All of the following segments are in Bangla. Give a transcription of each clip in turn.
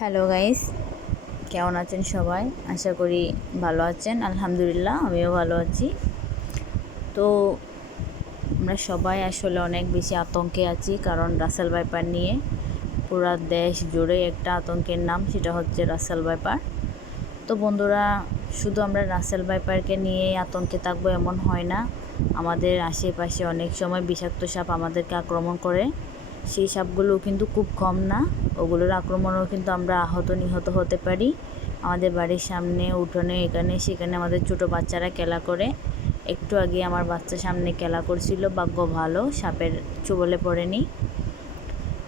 হ্যালো গাইস, কেমন আছেন সবাই? আশা করি ভালো আছেন। আলহামদুলিল্লাহ, আমিও ভালো আছি। তো আমরা সবাই আসলে অনেক বেশি আতঙ্কে আছি, কারণ রাসেল ভাইপার নিয়ে পুরা দেশ জুড়ে একটা আতঙ্কের নাম, সেটা হচ্ছে রাসেল ভাইপার। তো বন্ধুরা, শুধু আমরা রাসেল ভাইপারকে নিয়েই আতঙ্কে থাকবো এমন হয় না। আমাদের আশেপাশে অনেক সময় বিষাক্ত সাপ আমাদেরকে আক্রমণ করে। সেই সাপগুলোও কিন্তু খুব কম না, ওগুলোর আক্রমণেও কিন্তু আমরা আহত নিহত হতে পারি। আমাদের বাড়ির সামনে, উঠোনে, এখানে সেখানে আমাদের ছোট বাচ্চারা খেলা করে। একটু আগে আমার বাচ্চা সামনে খেলা করছিল, ভাগ্য ভালো সাপের ছোবলে পড়েনি।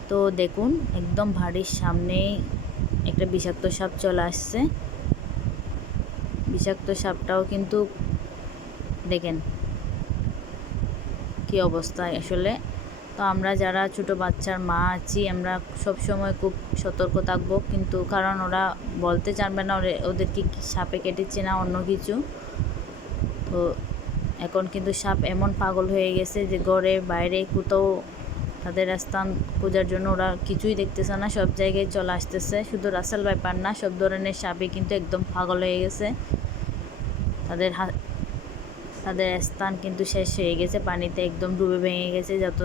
তো দেখুন, একদম বাড়ির সামনেই একটা বিষাক্ত সাপ চলে আসছে। বিষাক্ত সাপটাও কিন্তু দেখেন কি অবস্থায় আসলে। তো আমরা যারা ছোট বাচ্চার মা আছি, আমরা সব সময় খুব সতর্ক থাকবো, কিন্তু কারণ ওরা বলতে জানবে না ওদেরকে সাপে কেটেছে না অন্য কিছু। তো এখন কিন্তু সাপ এমন পাগল হয়ে গেছে যে ঘরে বাইরে কোথাও তাদের স্থান খোঁজার জন্য ওরা কিছুই দেখতেছে না, সব জায়গায় চলে আসতেছে। শুধু রাসেল ভাইপার না, সব ধরনের সাপই কিন্তু একদম পাগল হয়ে গেছে। তাদের স্থান কিন্তু শেষ হয়ে গেছে, পানিতে একদম ডুবে ভেঙে গেছে। যত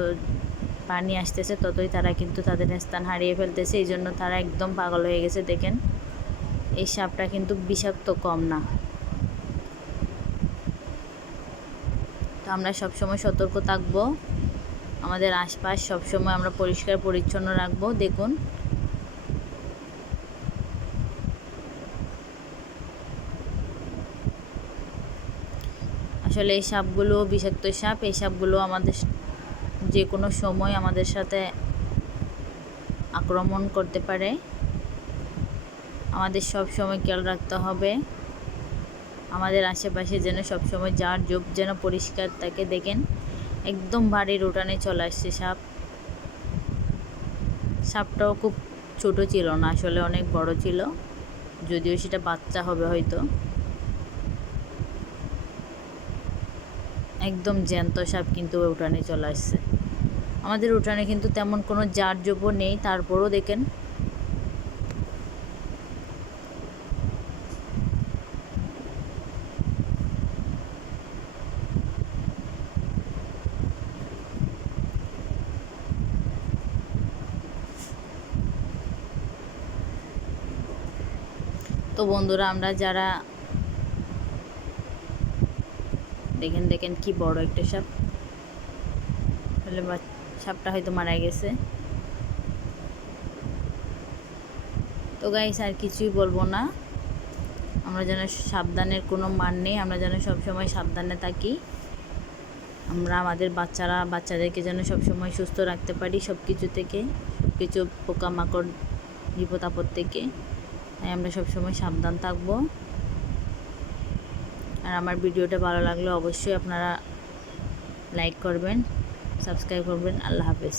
পানি আসতেছে ততই তারা কিন্তু তাদের স্থান হারিয়ে ফেলতেছে, এই জন্য তারা একদম পাগল হয়ে গেছে। দেখেন, এই সাপটা কিন্তু বিষাক্ত কম না। তো আমরা সবসময় সতর্ক থাকবো, আমাদের আশপাশ সবসময় আমরা পরিষ্কার পরিচ্ছন্ন রাখবো। দেখুন, আসলে এই সাপগুলো বিষাক্ত সাপ, এই সাপগুলো আমাদের যে কোনো সময় আমাদের সাথে আক্রমণ করতে পারে। আমাদের সব সময় খেয়াল রাখতে হবে, আমাদের আশেপাশে যেন সবসময় যার জোপ যেন পরিষ্কার থাকে। দেখেন, একদম বাড়ির উঠানে চলে আসছে সাপ। সাপটাও খুব ছোট ছিল না, আসলে অনেক বড় ছিল, যদিও সেটা বাচ্চা হবে হয়তো। একদম জ্যান্ত সাপ কিন্তু উঠানে চলে আসছে। আমাদের উঠানে কিন্তু তেমন কোনো জার জোপও নেই, তারপরও দেখেন। তো বন্ধুরা, আমরা যারা দেখেন দেখেন কি বড় একটা সাপ, তাহলে সাপটা হয়তো মারা গেছে। তো গাইস, আর কিছুই বলবো না, আমরা যেন সাবধানের কোনো মান নেই, আমরা যেন সবসময় সাবধানে থাকি। আমরা আমাদের বাচ্চাদেরকে যেন সবসময় সুস্থ রাখতে পারি সব কিছু থেকে, সব কিছু পোকামাকড় বিপদ আপদ থেকে। তাই আমরা সবসময় সাবধান থাকবো। আর আমার ভিডিওটা ভালো লাগলে অবশ্যই আপনারা লাইক করবেন, সাবস্ক্রাইব করবেন। আল্লাহ হাফেজ।